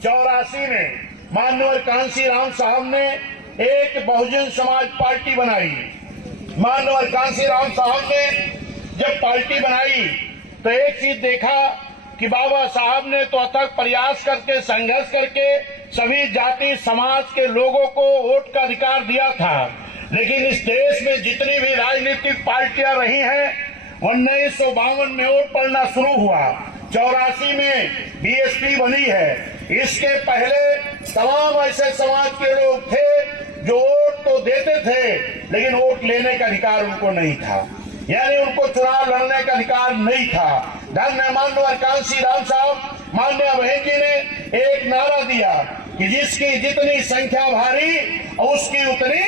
84 में माननीय कांसी राम साहब ने एक बहुजन समाज पार्टी बनाई। माननीय कांसी राम साहब ने जब पार्टी बनाई तो एक चीज देखा कि बाबा साहब ने तो अथक प्रयास करके संघर्ष करके सभी जाति समाज के लोगों को वोट का अधिकार दिया था, लेकिन इस देश में जितनी भी राजनीतिक पार्टियां रही हैं 1952 में वोट पड़ना शुरू हुआ, 84 में बीएसपी बनी है। इसके पहले तमाम ऐसे समाज के लोग थे जो वोट तो देते थे लेकिन वोट लेने का अधिकार उनको नहीं था, यानी उनको चुनाव लड़ने का अधिकार नहीं था। धन्य माननीय कांसी राम साहब माननीय बहन जी ने एक नारा दिया कि जिसकी जितनी संख्या भारी उसकी उतनी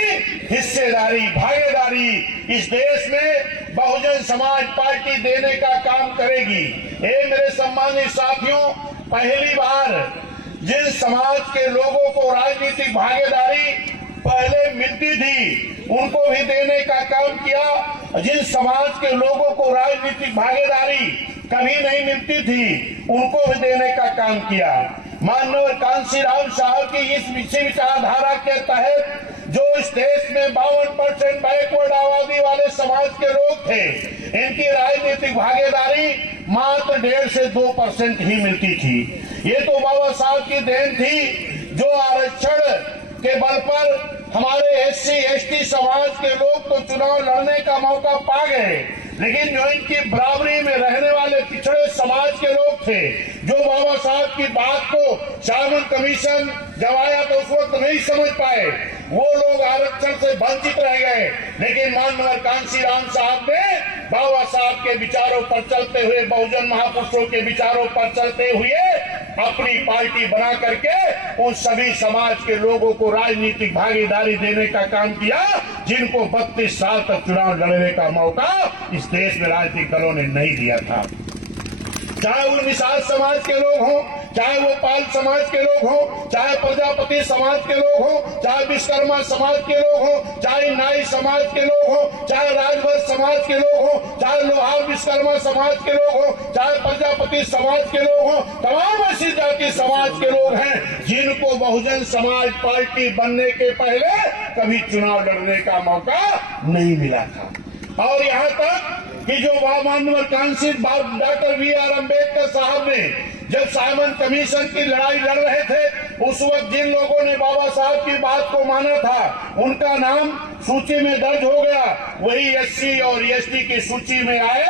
हिस्सेदारी भागीदारी इस देश में बहुजन समाज पार्टी देने का काम करेगी। मेरे सम्मानित साथियों, पहली बार जिन समाज के लोगों को राजनीतिक भागीदारी पहले मिलती थी उनको भी देने का काम किया। जिन समाज के लोगों को राजनीतिक भागीदारी कभी नहीं मिलती थी उनको भी देने का काम किया। माननीय कांसी राम साहब की इस विचारधारा के तहत जो इस देश में 52% बैकवर्ड आबादी वाले समाज के लोग थे, इनकी राजनीतिक भागीदारी मात्र 1.5 से 2% ही मिलती थी। ये तो बाबा साहब की देन थी जो आरक्षण के बल पर हमारे एससी एसटी समाज के लोग तो चुनाव लड़ने का मौका पा गए, लेकिन जो इनकी बराबरी में रहने वाले पिछड़े समाज के लोग थे जो बाबा साहब की बात को साइमन कमीशन जब आया तो उस वक्त नहीं समझ पाए, वो लोग आरक्षण से वंचित रह गए। लेकिन माननीय कांसी राम साहब ने बाबा साहब के विचारों पर चलते हुए, बहुजन महापुरुषों के विचारों पर चलते हुए अपनी पार्टी बना करके उन सभी समाज के लोगों को राजनीतिक भागीदारी देने का काम किया जिनको 32 साल तक चुनाव लड़ने का मौका इस देश में राजनीतिक दलों ने नहीं दिया था। चाहे वो निषाद समाज के लोग हों, चाहे वो पाल समाज के लोग हों, चाहे प्रजापति समाज के लोग हों, चाहे विश्वकर्मा समाज के लोग हों, चाहे नाई समाज के लोग हों, चाहे राजभर समाज के लोग हों, चाहे लोहार विश्वकर्मा समाज के लोग हों, चाहे प्रजापति समाज के लोग हों, तमाम ऐसी जाति समाज के लोग हैं जिनको बहुजन समाज पार्टी बनने के पहले कभी चुनाव लड़ने का मौका नहीं मिला था। और यहाँ तक कि जो माननीय कांसी डॉक्टर बी.आर. अम्बेडकर साहब ने जब साइमन कमीशन की लड़ाई लड़ रहे थे उस वक्त जिन लोगों ने बाबा साहब की बात को माना था उनका नाम सूची में दर्ज हो गया, वही एससी और एसटी की सूची में आए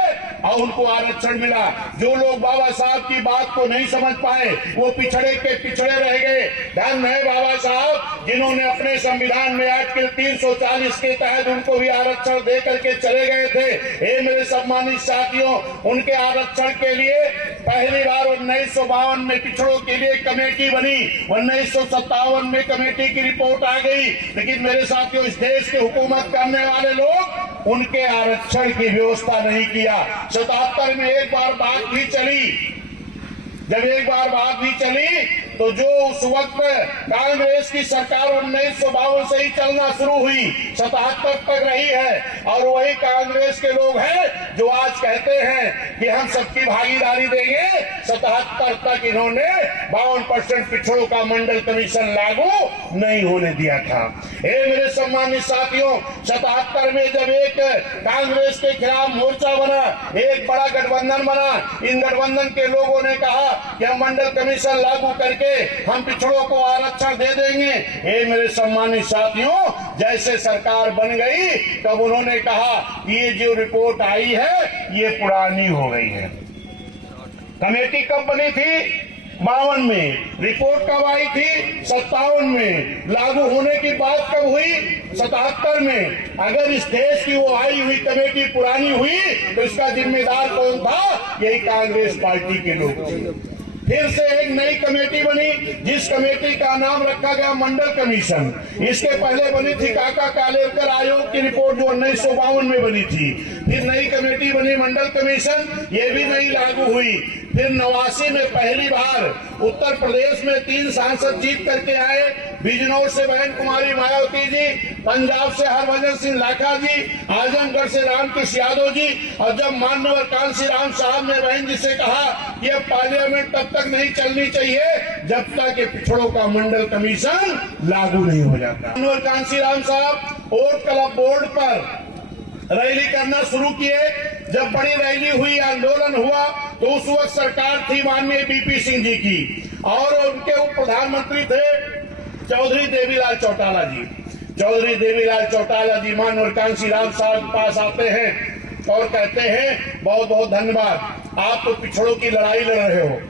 और उनको आरक्षण मिला। जो लोग बाबा साहब की बात को नहीं समझ पाए वो पिछड़े के पिछड़े रह गए। ध्यान है बाबा साहब जिन्होंने अपने संविधान में आर्टिकल 340 के तहत उनको भी आरक्षण दे करके चले गए थे। मेरे सम्मानित साथियों, उनके आरक्षण के लिए पहली बार 1952 में पिछड़ों के लिए कमेटी बनी, 1957 में कमेटी की रिपोर्ट आ गई, लेकिन मेरे साथियों इस देश के हुकूमत करने वाले लोग उनके आरक्षण की व्यवस्था नहीं किया। 77 में एक बार बात भी चली, जब एक बार बात भी चली तो जो उस वक्त कांग्रेस की सरकार 1952 से ही चलना शुरू हुई 77 तक रही है, और वही कांग्रेस के लोग हैं जो आज कहते हैं कि हम सबकी भागीदारी देंगे। 77 तक इन्होंने 52% पिछड़ों का मंडल कमीशन लागू नहीं होने दिया था। मेरे सम्मानित साथियों, 77 में जब एक कांग्रेस के खिलाफ मोर्चा बना, एक बड़ा गठबंधन बना, इन गठबंधन के लोगों ने कहा कि हम मंडल कमीशन लागू करके हम पिछड़ों को आरक्षण दे देंगे। मेरे सम्मानित साथियों, जैसे सरकार बन गई तब उन्होंने कहा कि ये जो रिपोर्ट आई है ये पुरानी हो गई है। कमेटी कब बनी थी? 52 में। रिपोर्ट कब आई थी? 57 में। लागू होने की बात कब हुई? 77 में। अगर इस देश की वो आई हुई कमेटी पुरानी हुई तो इसका जिम्मेदार कौन था? यही कांग्रेस पार्टी के लोग थे। फिर से एक नई कमेटी बनी जिस कमेटी का नाम रखा गया मंडल कमीशन। इसके पहले बनी थी काका कालेलकर आयोग की रिपोर्ट जो 1952 में बनी थी। फिर नई कमेटी बनी मंडल कमीशन, ये भी नहीं लागू हुई। फिर 89 में पहली बार उत्तर प्रदेश में 3 सांसद जीत करके आए, बिजनौर से बहन कुमारी मायावती जी, पंजाब से हरभजन सिंह लाखा जी, आजमगढ़ से रामकृष्ण यादव जी। और जब माननीय कांसी राम साहब ने बहन जी से कहा कि अब पार्लियामेंट तब तक नहीं चलनी चाहिए जब तक ये पिछड़ों का मंडल कमीशन लागू नहीं हो जाता। माननीय कांसी राम साहब वोट क्लब बोर्ड पर रैली करना शुरू किए। जब बड़ी रैली हुई, आंदोलन हुआ, तो उस वक्त सरकार थी माननीय बीपी सिंह जी की, और उनके उप प्रधानमंत्री थे चौधरी देवीलाल चौटाला जी। चौधरी देवीलाल चौटाला जी माननीय कांसी राम साहब के पास आते हैं और कहते हैं बहुत बहुत धन्यवाद, आप तो पिछड़ों की लड़ाई लड़ रहे हो।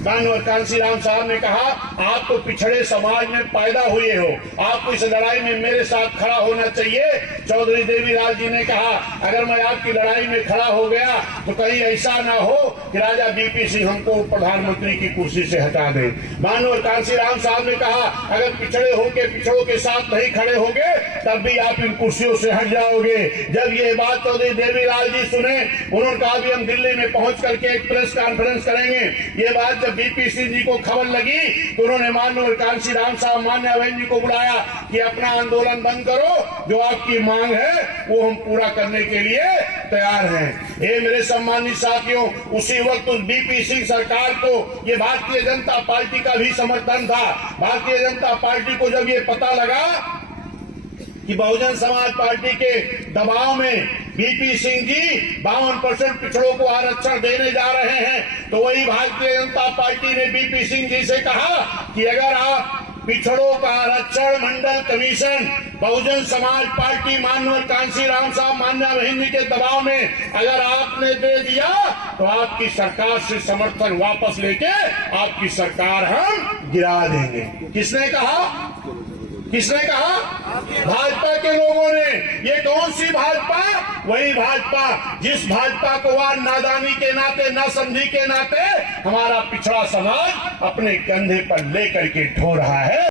माननीय कांसी राम साहब ने कहा आप तो पिछड़े समाज में पैदा हुए हो, आपको इस लड़ाई में मेरे साथ खड़ा होना चाहिए। चौधरी देवीलाल जी ने कहा अगर मैं आपकी लड़ाई में खड़ा हो गया तो कहीं ऐसा ना हो कि राजा बीपी सिंह हमको प्रधानमंत्री की कुर्सी से हटा दे। माननीय कांसी राम साहब ने कहा अगर पिछड़े होके पिछड़ों के साथ नहीं खड़े होगे तब भी आप इन कुर्सियों से हट जाओगे। जब ये बात चौधरी देवीलाल जी सुने, उन्होंने कहा भी हम दिल्ली में पहुंच करके एक प्रेस कॉन्फ्रेंस करेंगे। ये बात जब बीपी सिंह जी को खबर लगी तो उन्होंने माननीय कांसी राम साहब मान्य बहन जी को बुलाया कि अपना आंदोलन बंद करो, जो आपकी मांग है वो हम पूरा करने के लिए तैयार हैं। ये मेरे सम्मानित साथियों, उसी वक्त उस बीपी सिंह सरकार को ये भारतीय जनता पार्टी का भी समर्थन था। भारतीय जनता पार्टी को जब ये पता लगा कि बहुजन समाज पार्टी के दबाव में बीपी सिंह जी 52% पिछड़ों को आरक्षण देने जा रहे हैं, तो वही भारतीय जनता पार्टी ने बीपी सिंह जी से कहा कि अगर आप पिछड़ों का आरक्षण मंडल कमीशन बहुजन समाज पार्टी माननीय कांसी राम साहब मान्य बहन जी के दबाव में अगर आपने दे दिया तो आपकी सरकार से समर्थन वापस लेके आपकी सरकार हम गिरा देंगे। किसने कहा? किसने कहा? भाजपा के लोगों ने। ये कौन सी भाजपा? वही भाजपा जिस भाजपा को आज नादानी के नाते, नासमझी के नाते हमारा पिछड़ा समाज अपने कंधे पर लेकर के ढो रहा है।